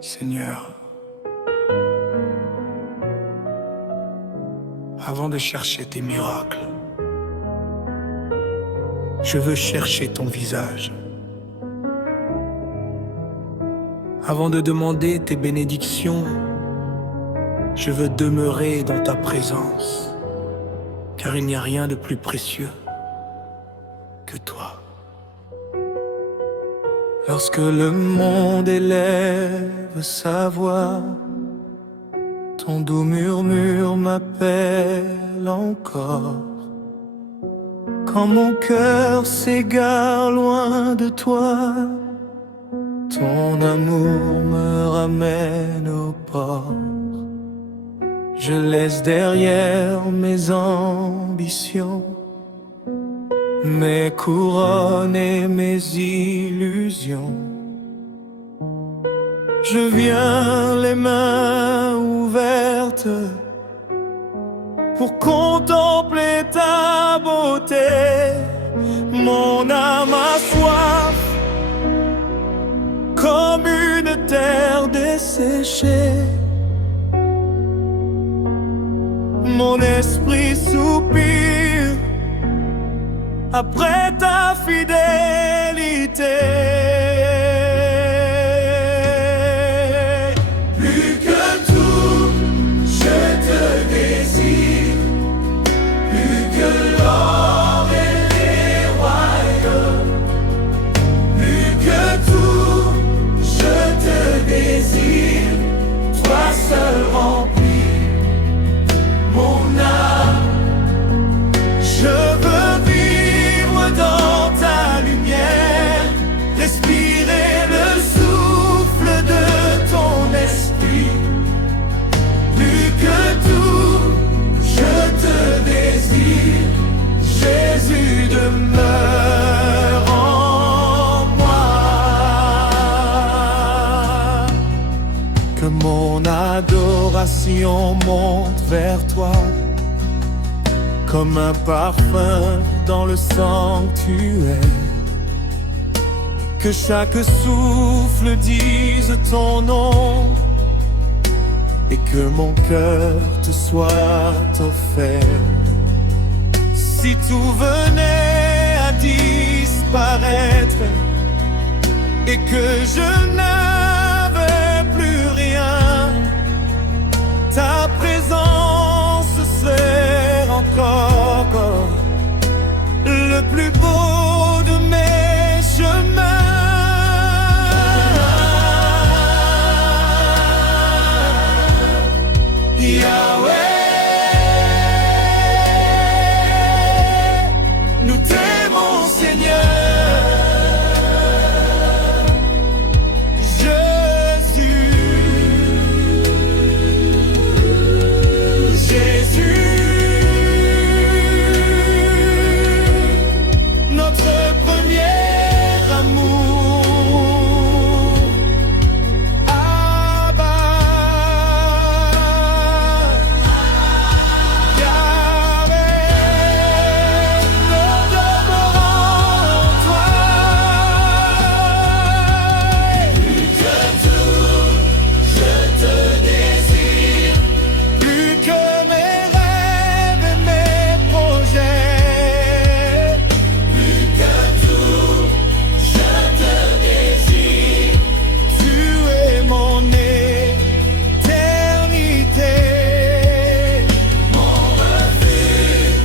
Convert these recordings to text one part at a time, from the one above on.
Seigneur, avant de chercher tes miracles, je veux chercher ton visage. Avant de demander tes bénédictions, je veux demeurer dans ta présence, car il n'y a rien de plus précieux que toi. Lorsque le monde élève sa voix, ton doux murmure m'appelle encore. Quand mon cœur s'égare loin de toi, ton amour me ramène au port. Je laisse derrière mes ambitions, mes couronnes et mes illusions. Je viens les mains ouvertes pour contempler ta beauté. Mon âme a soif comme une terre desséchée. Mon esprit soupire après ta fidélité. Plus que tout, je te désire. Plus que l'or et les royaumes. Plus que tout, je te désire. Toi seul remplis mon âme. Je veux vivre dans ta lumière, respirer le souffle de ton esprit. Plus que tout, je te désire. Jésus demeure en moi. Que mon adoration monte vers toi comme un parfum dans le sanctuaire. Que chaque souffle dise ton nom et que mon cœur te soit offert. Si tout venait à disparaître et que je n'avais plus rien, ta présence serait encore le plus beau de mes chemins. Yahweh, nous t'aimons Seigneur. Jésus, notre premier amour. Abba, Yahweh, nous demeurons en toi. Plus que tout, je te désire. Plus que mes rêves et mes projets. Plus que tout, je te désire. Tu es mon éternité. Mon refuge,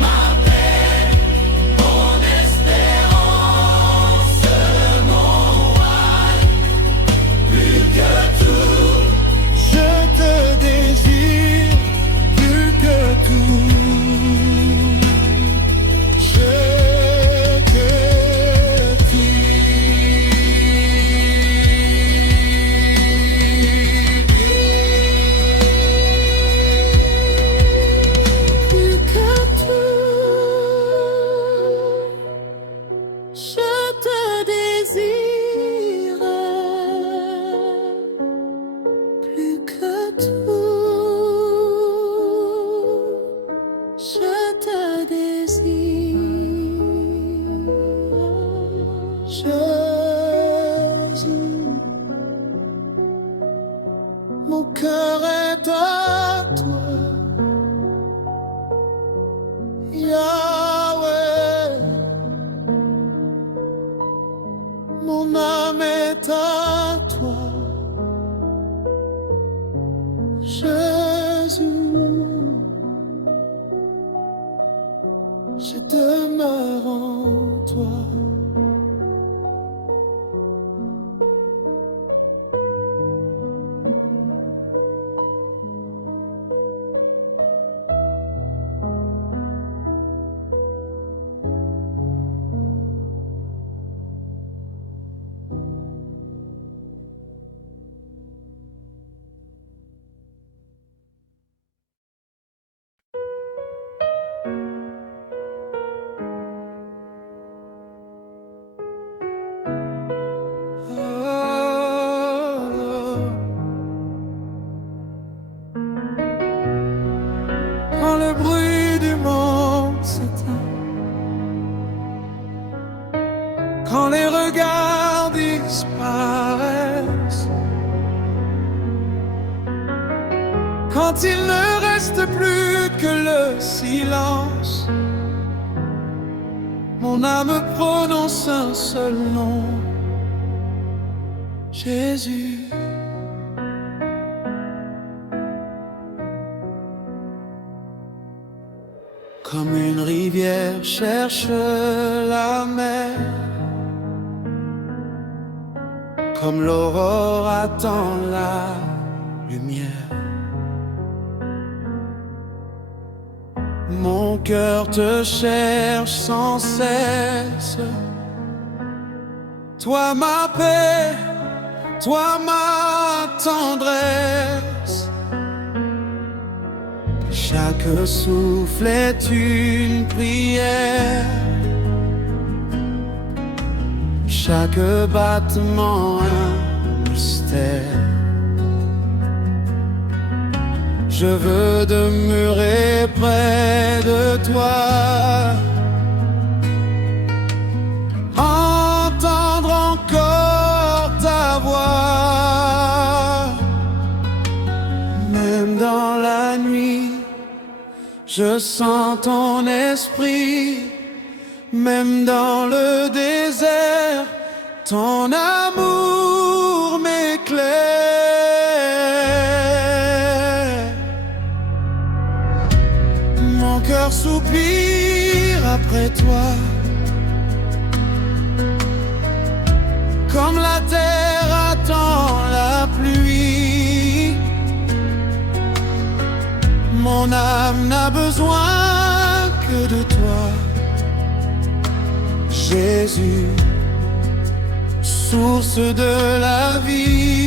ma paix, mon espérance, mon roi. Plus que tout, je te désire. Plus que tout, je te plus que tout, je te désire. Plus que tout, je te désire. Jésus. Mon âme est à toi, Jésus. Je demeure en toi. Quand le bruit du monde s'éteint, quand les regards disparaissent, quand il ne reste plus que le silence, mon âme prononce un seul nom, Jésus. Comme une rivière cherche la mer, comme l'aurore attend la lumière, mon cœur te cherche sans cesse. Toi ma paix, toi ma tendresse. Chaque souffle est une prière, chaque battement un mystère. Je veux demeurer près de toi, entendre encore ta voix, même dans la nuit. Je sens ton esprit, même dans le désert, ton amour m'éclaire. Mon cœur soupire après toi, comme la terre attend la pluie. Mon âme n'a besoin que de toi, Jésus, source de la vie.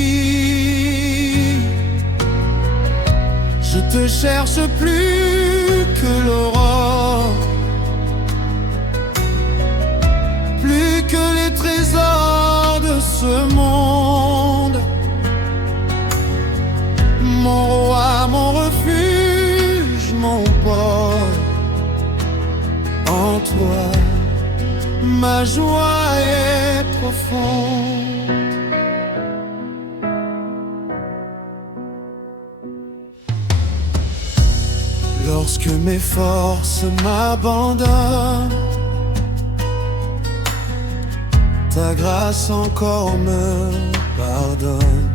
Je te cherche plus que l'aurore, plus que les trésors de ce monde. Mon roi, mon refuge, mon port, en toi ma joie est profonde. Lorsque mes forces m'abandonnent, ta grâce encore me pardonne.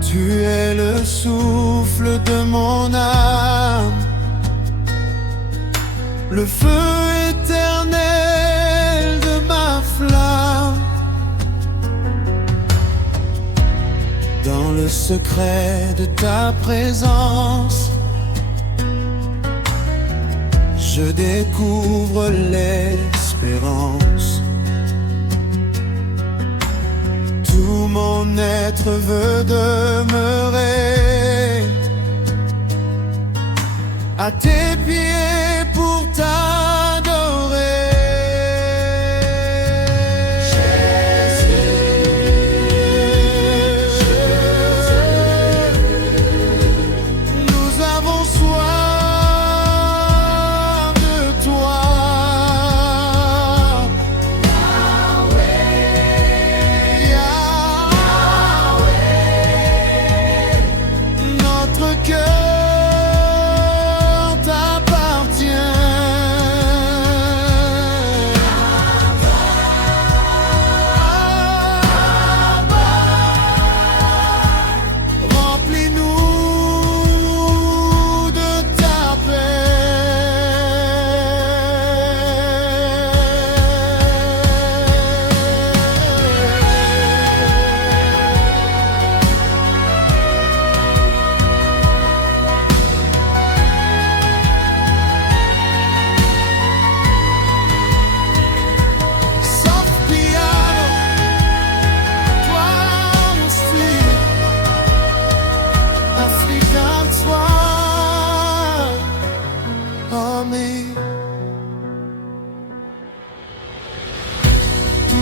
Tu es le souffle de mon âme, le feu éternel de ma flamme. Dans le secret de ta présence, je découvre l'espérance. Tout mon être veut demeurer à tes pieds pour t'adorer. Nous avons soif de toi, Yahweh. Notre cœur t'appartient.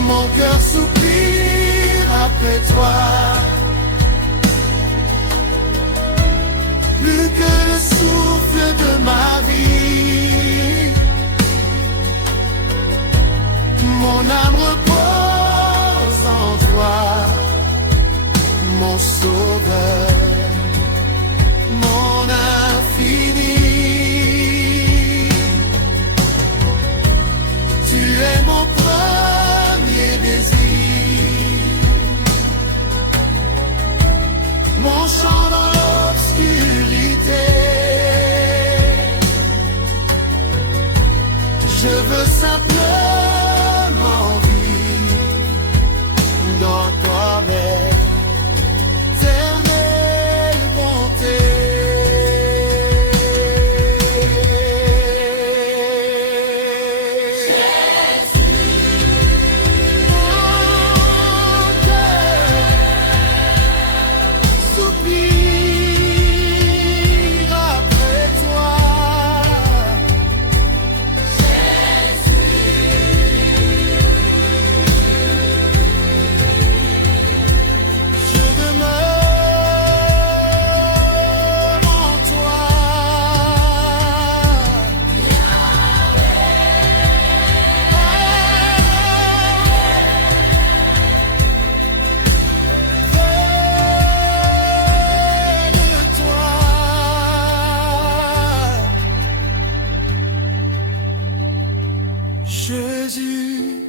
Mon cœur soupire après toi. Plus que le souffle de ma vie, mon âme repose en toi, mon sauveur, mon infini. Tu es mon premier désir, mon chant dans l'obscurité. Je veux simplement vivre dans toi, l'éternelle bonté. Jésus,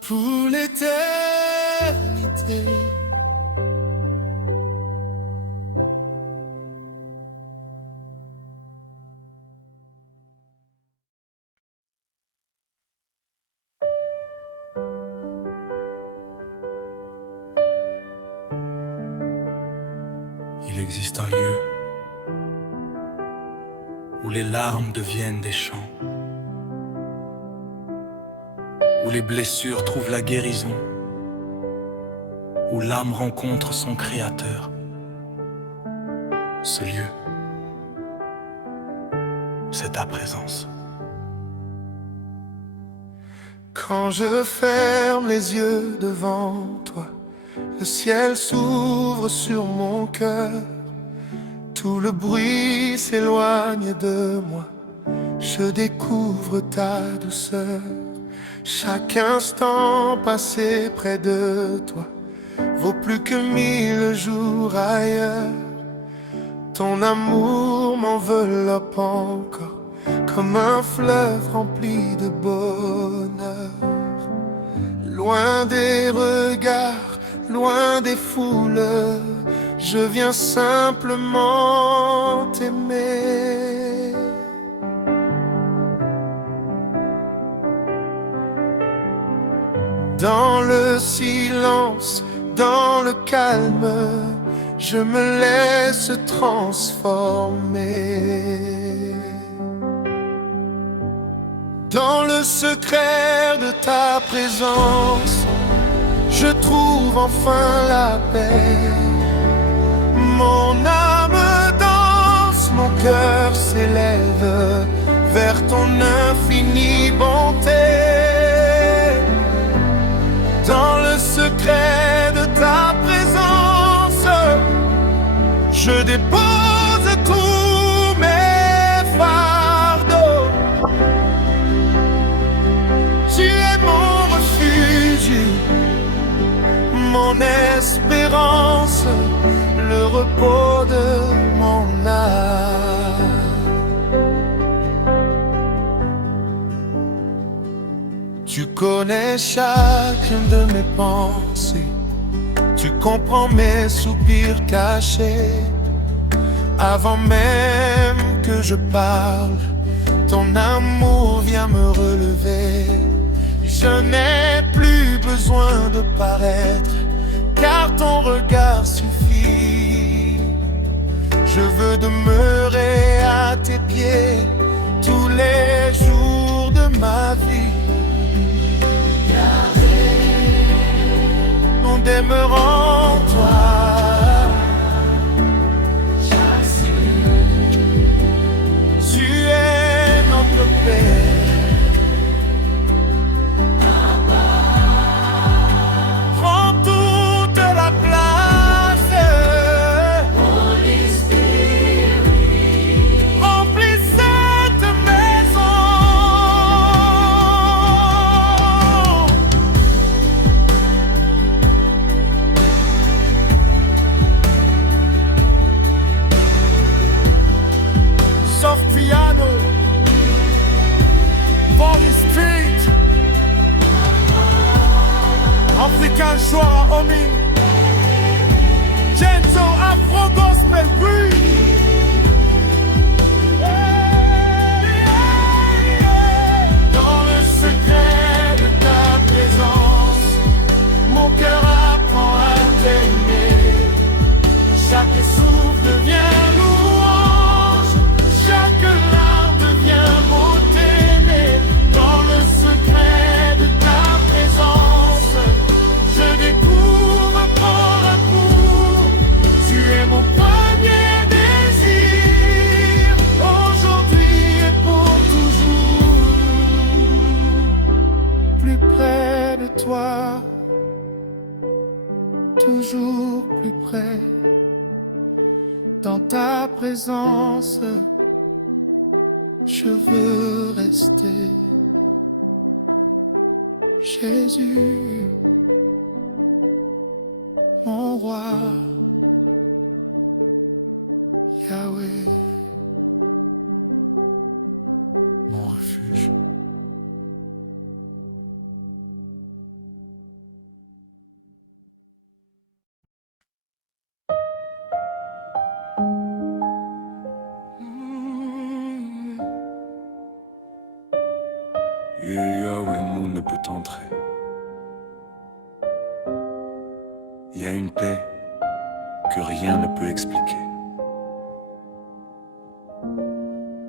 pour l'éternité. Il existe un lieu où les larmes deviennent des chants, où les blessures trouvent la guérison, où l'âme rencontre son créateur. Ce lieu, c'est ta présence. Quand je ferme les yeux devant toi, le ciel s'ouvre sur mon cœur. Tout le bruit s'éloigne de moi, je découvre ta douceur. Chaque instant passé près de toi vaut plus que 1000 jours ailleurs. Ton amour m'enveloppe encore comme un fleuve rempli de bonheur. Loin des regards, loin des foules, je viens simplement t'aimer. Dans le silence, dans le calme, je me laisse transformer. Dans le secret de ta présence, je trouve enfin la paix. Mon âme danse, mon cœur s'élève vers ton infinie bonté. Dans le secret de ta présence, je dépose tous mes fardeaux. Tu es mon refuge, mon espérance, le repos de mon âme. Tu connais chacune de mes pensées, tu comprends mes soupirs cachés. Avant même que je parle, ton amour vient me relever. Je n'ai plus besoin de paraître, car ton regard suffit. Je veux demeurer à tes pieds tous les jours de ma vie. On demeure en toi. Tu es notre paix. African Joie Omi, Gentle Afro Gospel Breeze. Dans le secret de ta présence, mon cœur apprend à t'aimer. Chaque souffle devient louange, chaque larme devient beauté. Mais dans le secret de ta présence, je découvre pour amour. Tu es mon premier désir, aujourd'hui et pour toujours. Plus près de toi, toujours plus près. Dans ta présence, je veux rester. Jésus, mon roi, Yahweh, mon refuge. Yahweh, le monde ne peut entrer. Il y a une paix que rien ne peut expliquer.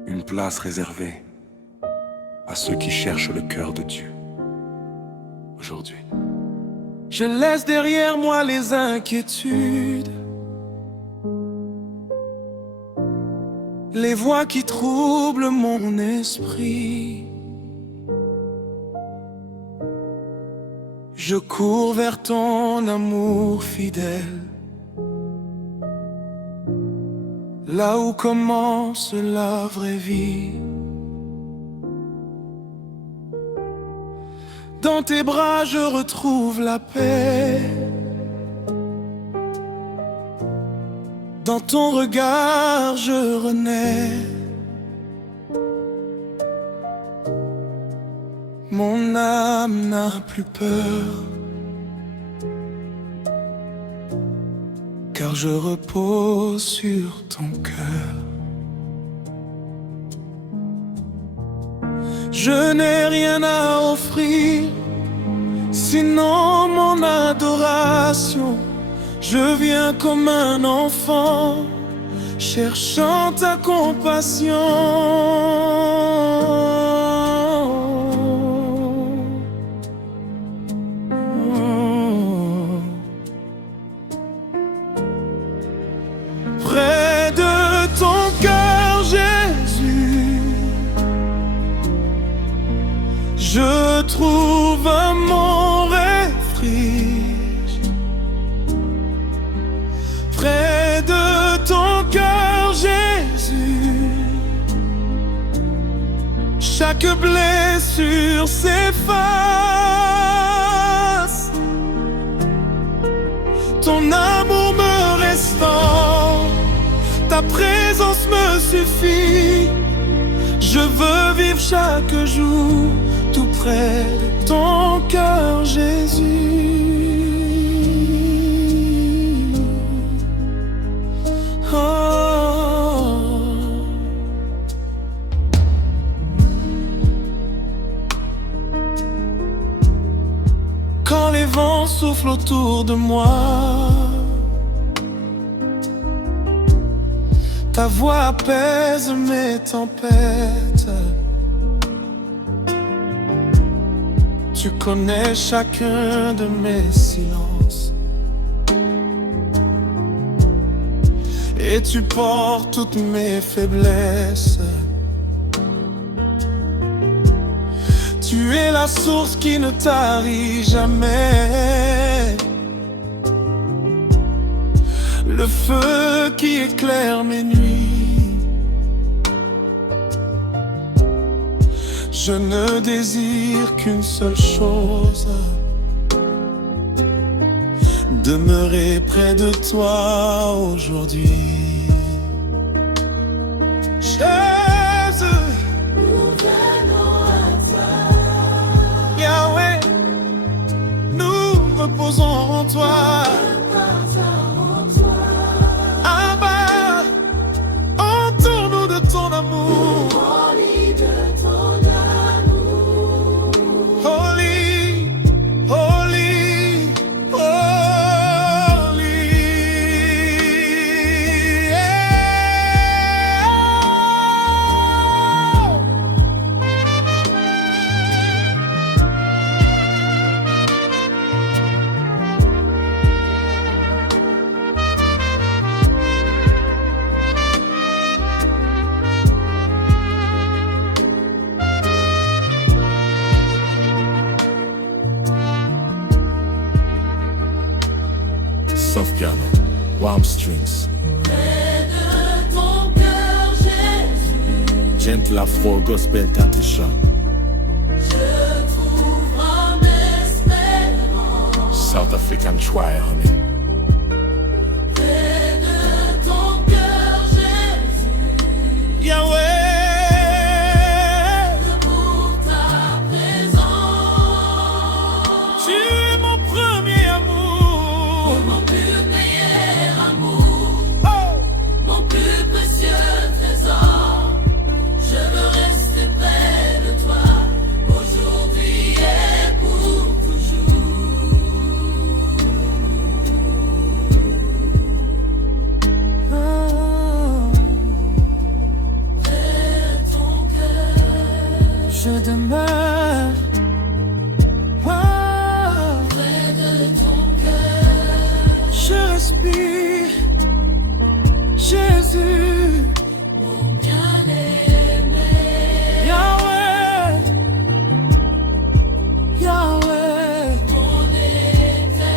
Une place réservée à ceux qui cherchent le cœur de Dieu. Aujourd'hui, Je laisse derrière moi les inquiétudes, les voix qui troublent mon esprit. Je cours vers ton amour fidèle, là où commence la vraie vie. Dans tes bras je retrouve la paix, dans ton regard je renais. Mon âme n'a plus peur, car je repose sur ton cœur. Je n'ai rien à offrir, sinon mon adoration. Je viens comme un enfant, cherchant ta compassion. Près de ton cœur, Jésus, je trouve mon refuge. Près de ton cœur, Jésus, chaque blessure s'efface. Ton amour me restaure, ta présence me suffit. Je veux vivre chaque jour tout près de ton cœur, Jésus. Oh. Quand les vents soufflent autour de moi, ta voix apaise mes tempêtes. Tu connais chacun de mes silences et tu portes toutes mes faiblesses. Tu es la source qui ne tarit jamais, le feu qui éclaire mes nuits. Je ne désire qu'une seule chose, demeurer près de toi aujourd'hui. Jésus, nous venons à toi. Yahweh, nous reposons en toi. Abba, entoure-nous de ton amour. Holy, holy, holy. Soft piano, warm strings. Près de ton cœur, Jésus, Gentle afro gospel tatisha. je trouverai espérance. South African choir, honey. Près de ton cœur, Jésus, Yahweh, pour ta présence. tu es mon premier amour. Mon plus meilleur amour, Oh, mon plus précieux trésor. Je veux rester près de toi, aujourd'hui et pour toujours. Près de ton cœur, je demeure. Oh, près de ton cœur, je respire. Jésus, mon bien-aimé. Yahweh, Yahweh, Mon éternité.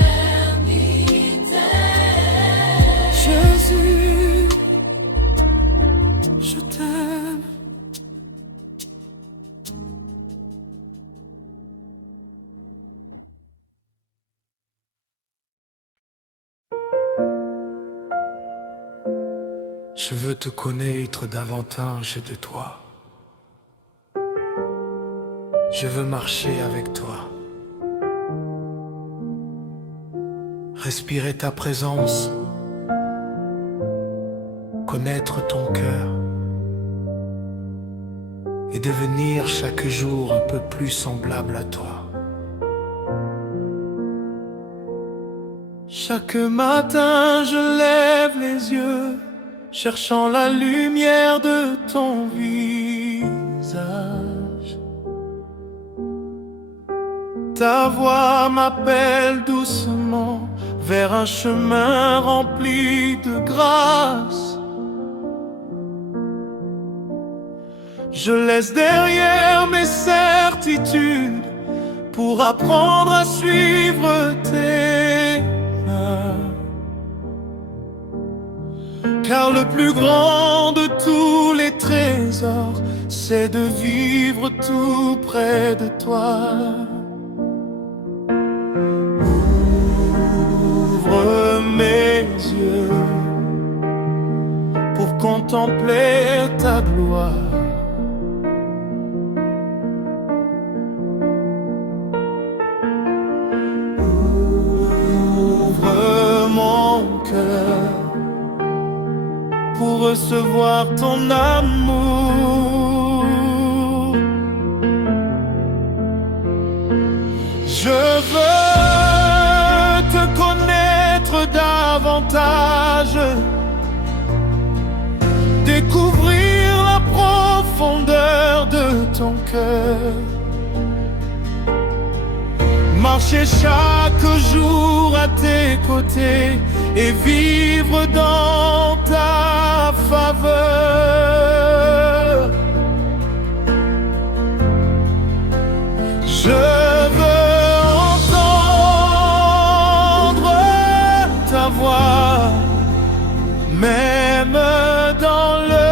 Jésus, je t'aime. Je veux te connaître davantage de toi. Je veux marcher avec toi. Respirer ta présence. Connaître ton cœur. Et devenir chaque jour un peu plus semblable à toi. Chaque matin je lève les yeux, cherchant la lumière de ton visage. Ta voix m'appelle doucement vers un chemin rempli de grâce. Je laisse derrière mes certitudes pour apprendre à suivre tes mains. Car le plus grand de tous les trésors, c'est de vivre tout près de toi. Ouvre mes yeux pour contempler ta gloire. Ouvre mon cœur pour recevoir ton amour. Je veux te connaître davantage, découvrir la profondeur de ton cœur, marcher chaque jour à tes côtés et vivre dans ta faveur. Je veux entendre ta voix, même dans le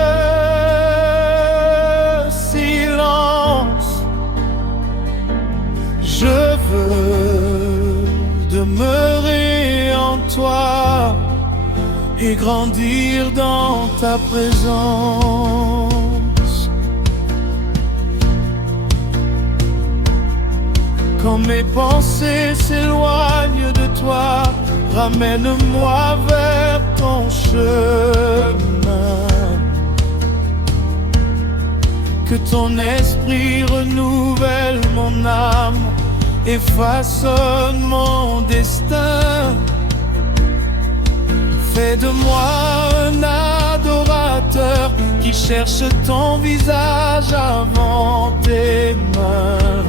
silence. Je veux demeurer en toi et grandir dans ta présence. Comme mes pensées s'éloignent de toi, ramène-moi vers ton chemin. Que ton esprit renouvelle mon âme et façonne mon destin. Fais de moi un adorateur qui cherche ton visage avant tes mains.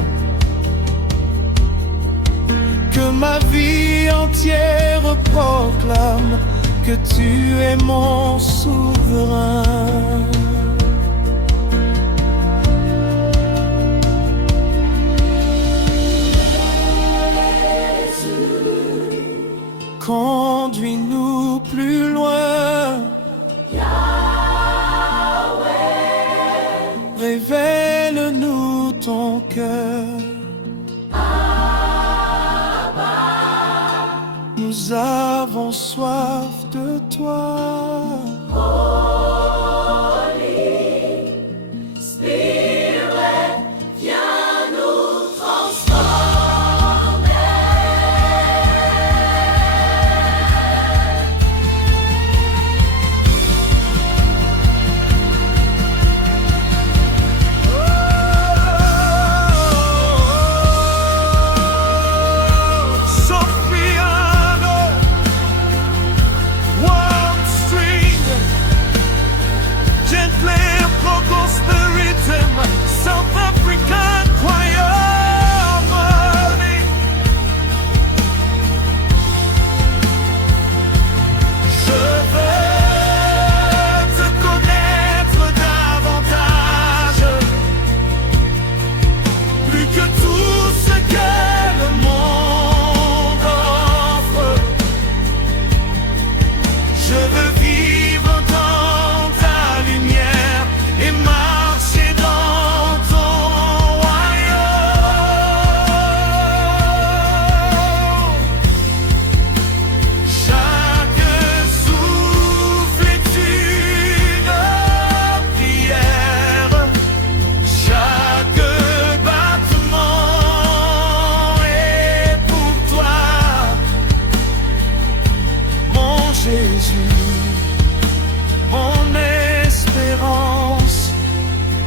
Que ma vie entière proclame que tu es mon souverain. Conduis-nous plus loin, Yahweh. Révèle-nous ton cœur, Abba. Nous avons soif de toi. Holy Spirit, viens nous transformer.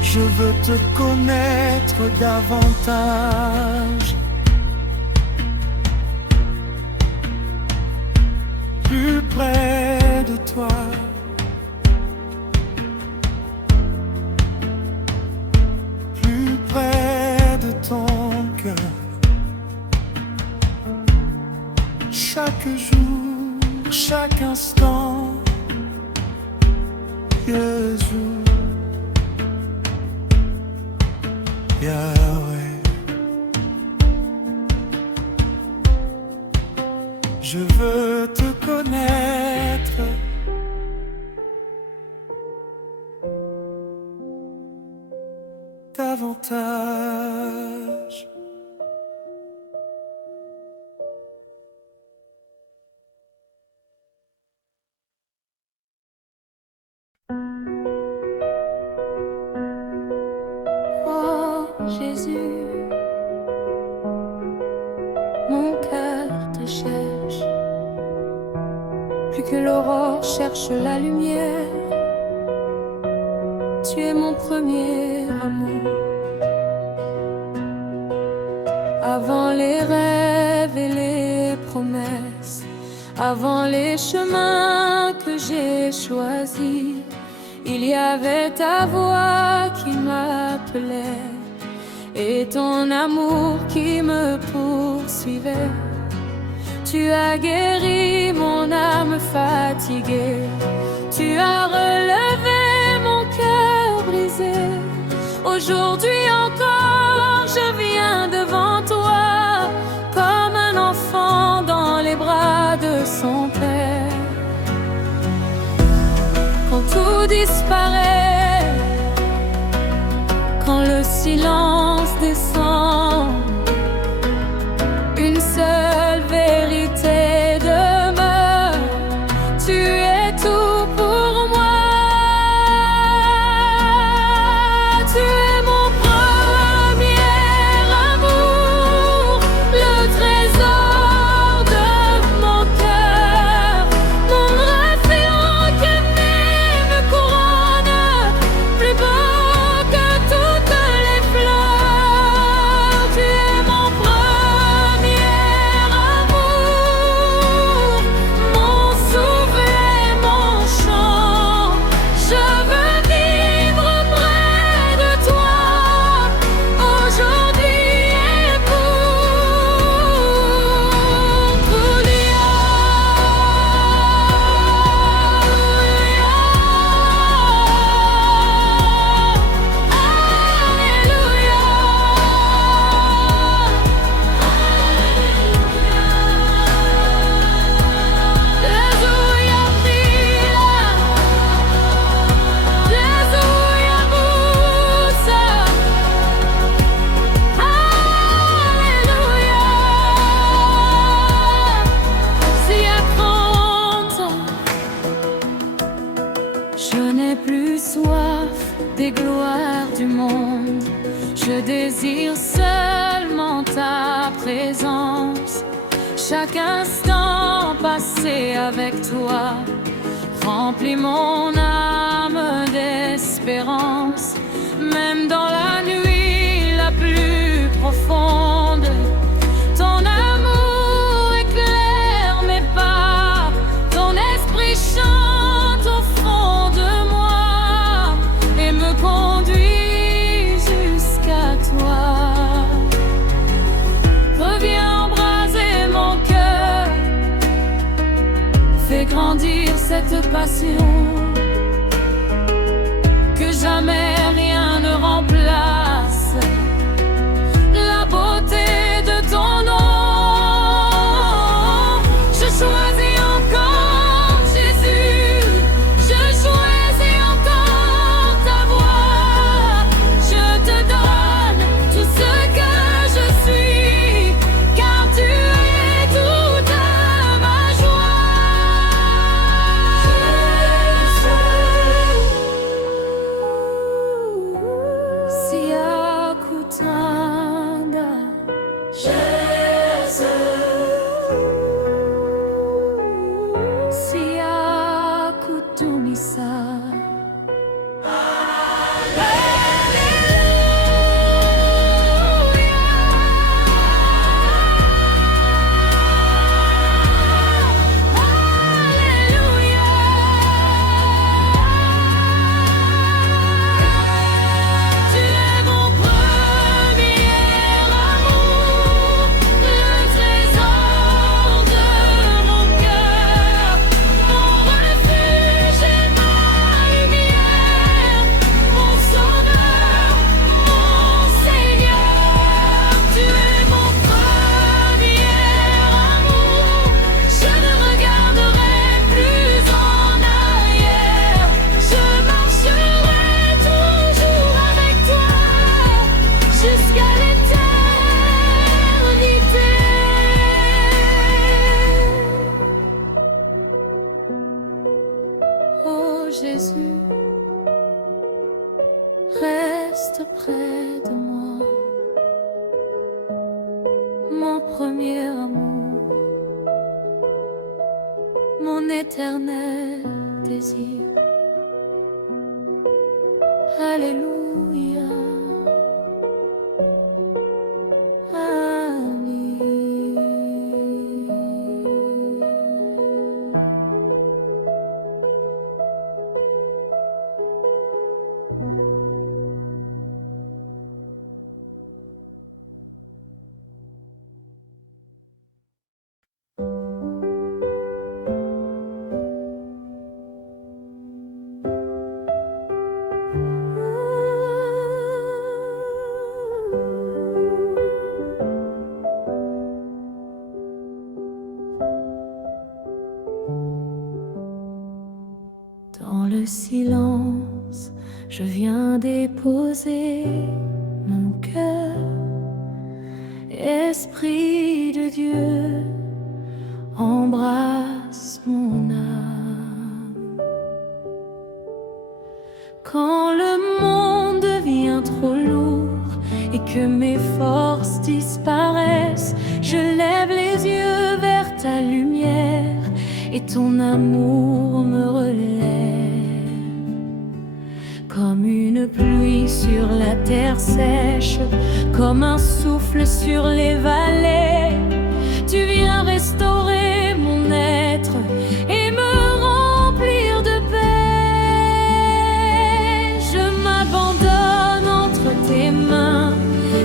Je veux te connaître davantage, plus près de toi. Plus près de ton cœur. Chaque jour, chaque instant, Jésus. Yahweh, je veux te connaître davantage. Jésus, mon cœur te cherche, plus que l'aurore cherche la lumière. Tu es mon premier amour, avant les rêves et les promesses, avant les chemins que j'ai choisis. Il y avait ta voix qui m'appelait et ton amour qui me poursuivait. Tu as guéri mon âme fatiguée, tu as relevé mon cœur brisé. Aujourd'hui encore je viens devant toi, comme un enfant dans les bras de son père. Quand tout disparaît, quand le silence descend, une seule vérité demeure. Tu es tout pour moi. Tu es mon premier amour, du monde. Je désire seulement ta présence. Chaque instant passé avec toi remplit mon âme d'espérance. Même dans la nuit la plus profonde, ton amour éclaire mes pas. Ton esprit chante au fond de moi et me conduit jusqu'à toi. Reviens embraser mon cœur, fais grandir cette passion que jamais rien ne remplace. La beauté de ton nom, je choisis encore Jésus, je choisis encore ta voix. Je te donne tout ce que je suis, car tu es toute ma joie. Siakutanda Siakutumisa. Jésus, reste près de moi, mon premier amour, mon éternel désir. Alléluia. Dans le silence, je viens déposer mon cœur. Esprit de Dieu, embrasse mon âme. Quand le monde devient trop lourd et que mes forces disparaissent, je lève les yeux vers ta lumière et ton amour me relève. Comme une pluie sur la terre sèche, comme un souffle sur les vallées, tu viens restaurer mon être et me remplir de paix. Je m'abandonne entre tes mains,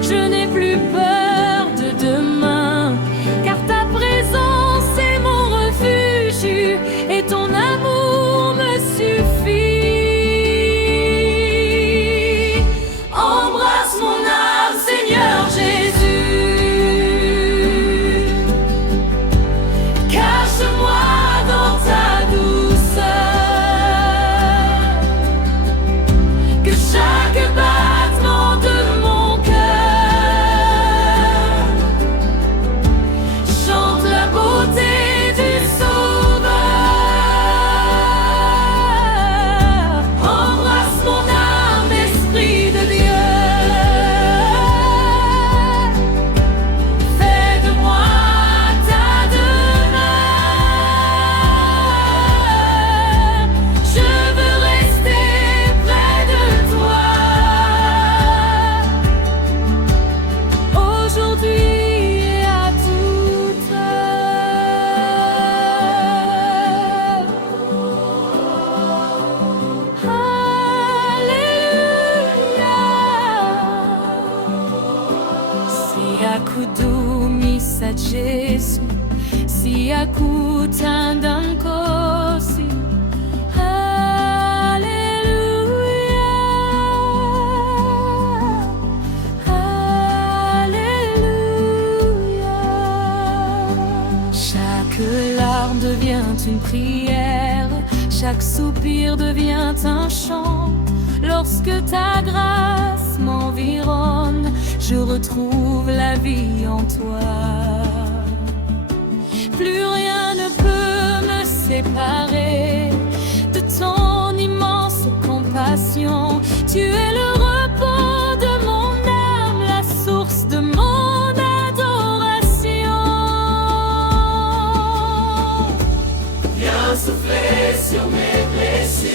je n'ai plus peur de demain, car ta présence est mon refuge et ton amour me suffit. Embrasse mon âme, Seigneur Jésus. Gesù sia kutanda kosi. Alléluia, Alléluia. Chaque larme devient une prière, chaque soupir devient un chant. Lorsque ta grâce m'environne, je retrouve la vie en toi. Plus rien ne peut me séparer de ton immense compassion. Tu es le repos de mon âme, la source de mon adoration. Viens souffler sur mes blessures.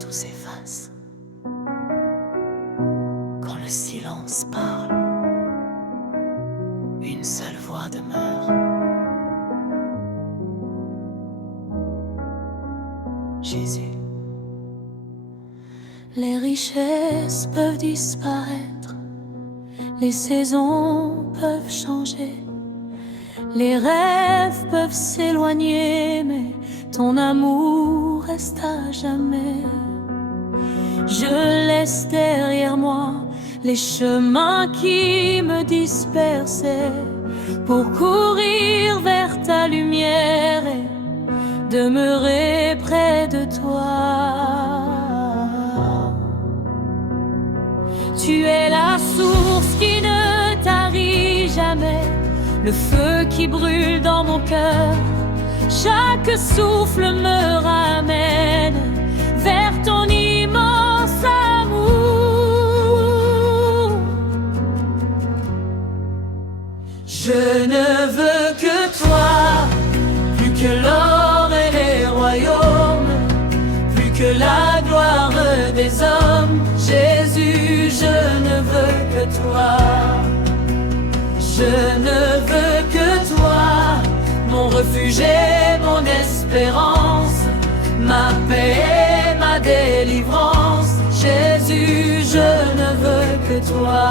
Tout s'efface, quand le silence parle, une seule voix demeure. Jésus. Les richesses peuvent disparaître, les saisons peuvent changer, les rêves peuvent s'éloigner, mais ton amour reste à jamais. Je laisse derrière moi les chemins qui me dispersaient pour courir vers ta lumière et demeurer près de toi. Tu es la source qui ne tarit jamais, le feu qui brûle dans mon cœur. Chaque souffle me ramène vers ton immense amour. Je ne veux que toi, plus que l'or et les royaumes. Je ne veux que toi, mon refuge et mon espérance, ma paix et ma délivrance. Jésus, je ne veux que toi.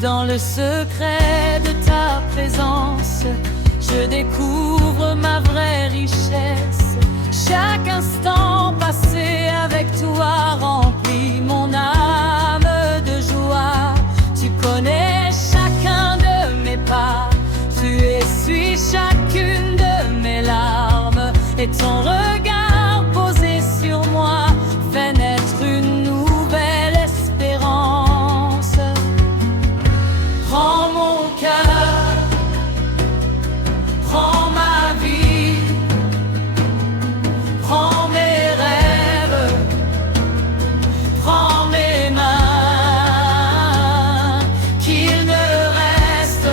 Dans le secret de ta présence, je découvre ma vraie richesse. Chaque instant passé avec toi remplit mon âme de joie. Tu connais chacun de mes pas, tu essuies chacune de mes larmes, et ton regard posé sur moi fait naître une nouvelle espérance. Prends mon cœur, prends ma vie, prends mes rêves, prends mes mains, qu'il ne reste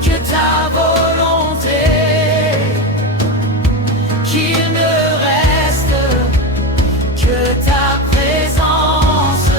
que ta volonté, qu'il ne reste que ta présence.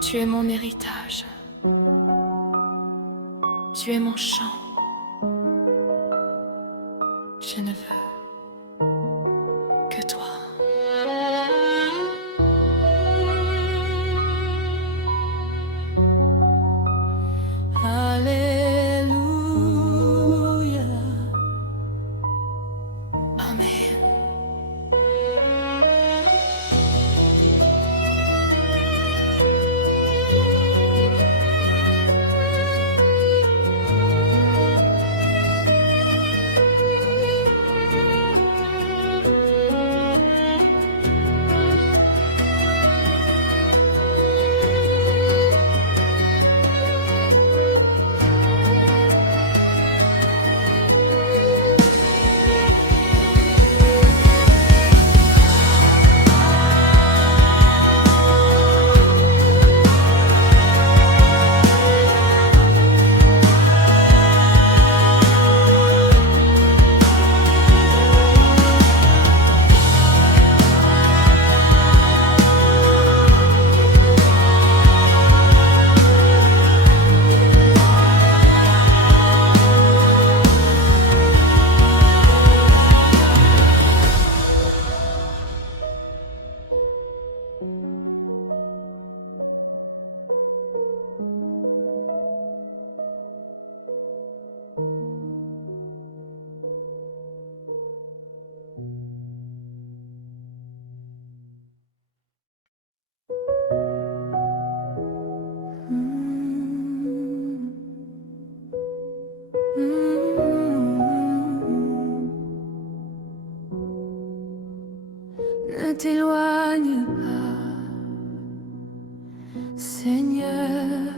Tu es mon héritage, tu es mon chant. Je ne veux que toi. Alléluia. Amen. Ne t'éloigne pas, Seigneur,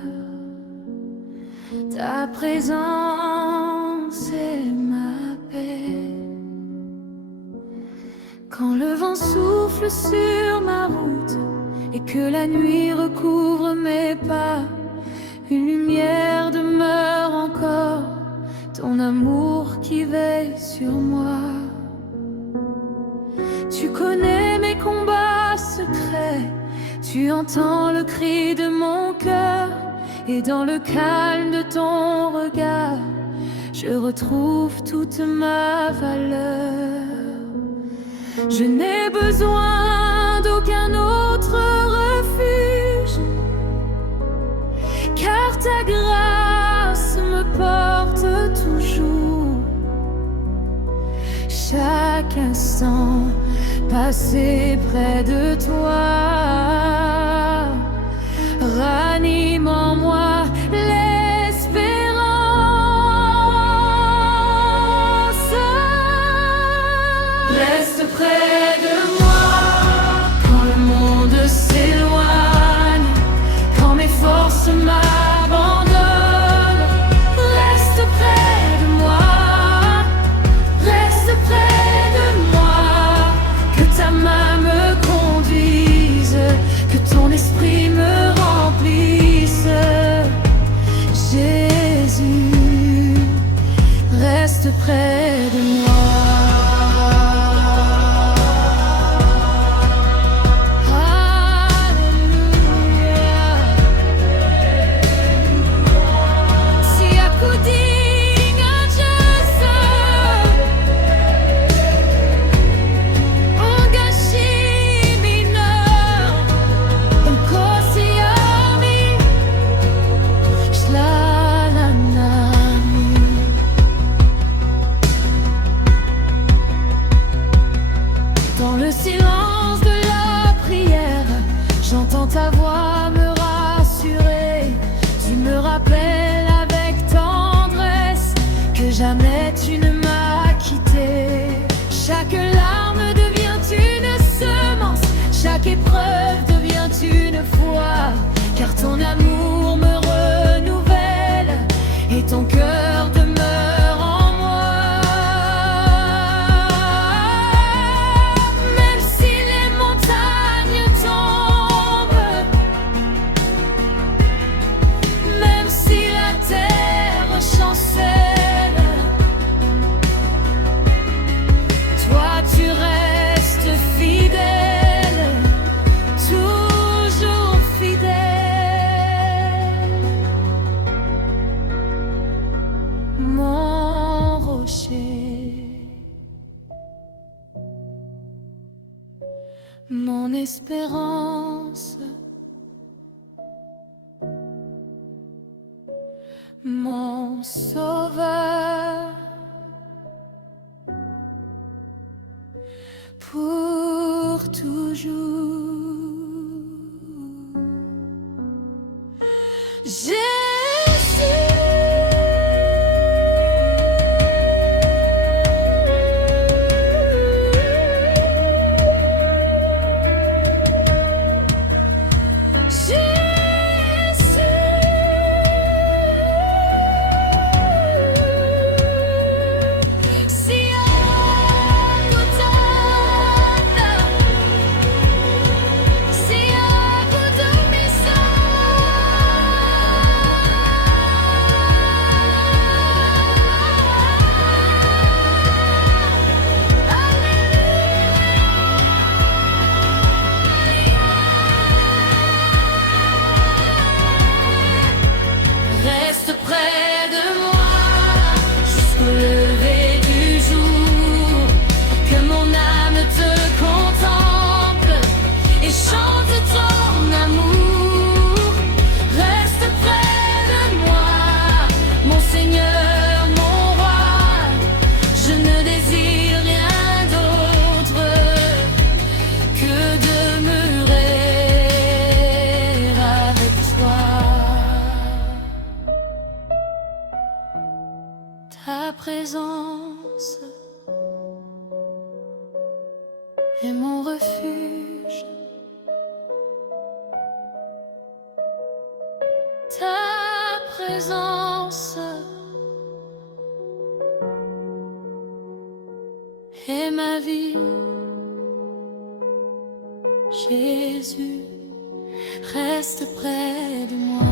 ta présence est ma paix. Quand le vent souffle sur ma route et que la nuit recouvre mes pas, une lumière demeure encore, ton amour qui veille sur moi. Tu connais mes combats secrets, tu entends le cri de mon cœur, et dans le calme de ton regard, je retrouve toute ma valeur. Je n'ai besoin d'aucun autre refuge, car ta grâce me porte toujours. Chaque instant passé près de toi ranime en moi l'espérance. Reste près de moi quand le monde s'éloigne, quand mes forces m'abandonnent. Reste près de moi, reste près de moi, que ta main me conduise, que ton esprit me remplisse. Jésus, reste près de moi. Dans le silence de la prière, j'entends ta voix me rassurer. Tu me rappelles avec tendresse que jamais tu ne m'as quitté. Chaque larme devient une semence, chaque épreuve devient une foi, car ton amour me renouvelle et ton cœur demeure en moi. Même si les montagnes tombent, même si la terre chancelle, toi tu restes fidèle, toujours fidèle. Mon rocher, mon espérance, mon sauveur, pour toujours. Reste près de moi jusqu'au lever du jour, que mon âme te contemple et chante ton amour. Reste près de moi, mon Seigneur, mon roi, je ne désire rien d'autre que demeurer avec toi. Ta présence est mon refuge. Ta présence est ma vie. Jésus, reste près de moi.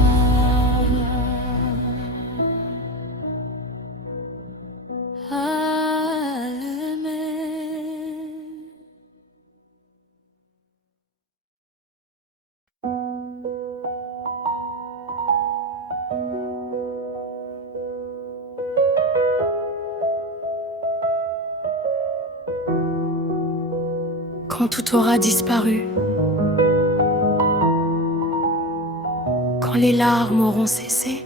quand tout aura disparu, quand les larmes auront cessé,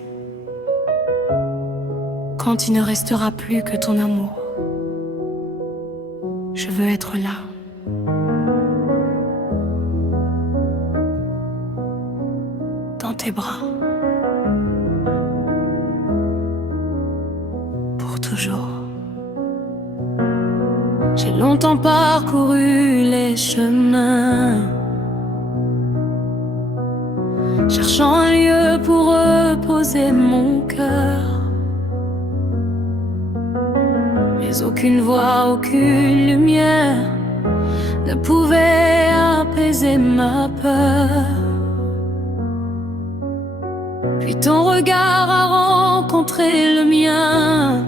quand il ne restera plus que ton amour, je veux être là. Dans tes bras. Pour toujours. J'ai longtemps parcouru les chemins, cherchant un lieu pour reposer mon cœur. Mais aucune voix, aucune lumière ne pouvait apaiser ma peur. Puis ton regard a rencontré le mien,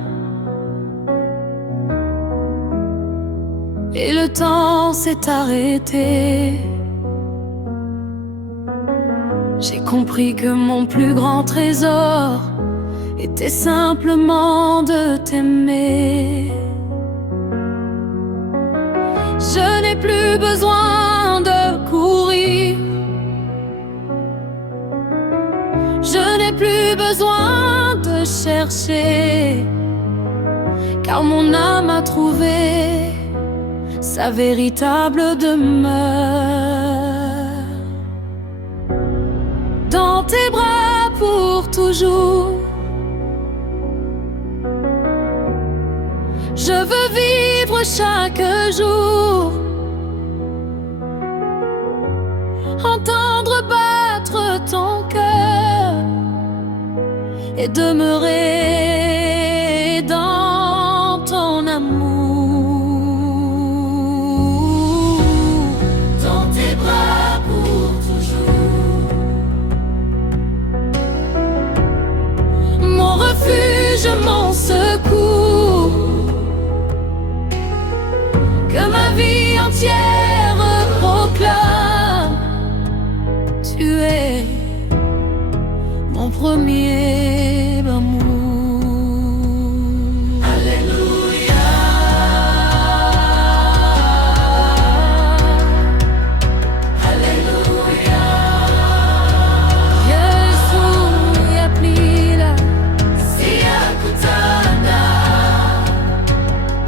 et le temps s'est arrêté. J'ai compris que mon plus grand trésor était simplement de t'aimer. Je n'ai plus besoin de courir, je n'ai plus besoin de chercher, car mon âme a trouvé sa véritable demeure. Dans tes bras pour toujours, je veux vivre chaque jour, entendre battre ton cœur et demeurer dans ton amour. Dans tes bras pour toujours, mon refuge, mon secours, que ma vie entière proclame. Tu es mon premier amour. Alléluia, Alléluia. Yesu yaplila siyakutanda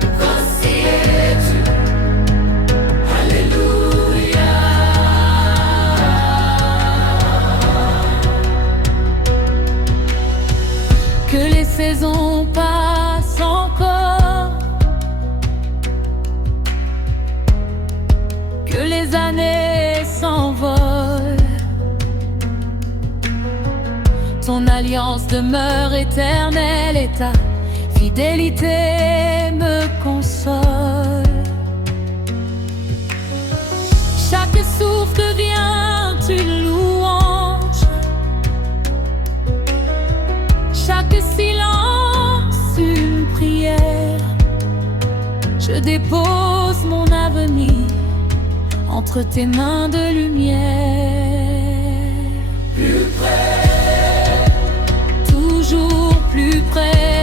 Nkosi yetu. Alléluia. Que les saisons passent encore, que les années s'envolent, ton alliance demeure éternelle et ta fidélité me console. Chaque souffle devient une louange, chaque silence une prière. Je dépose mon avenir entre tes mains de lumière. Plus près, toujours plus près.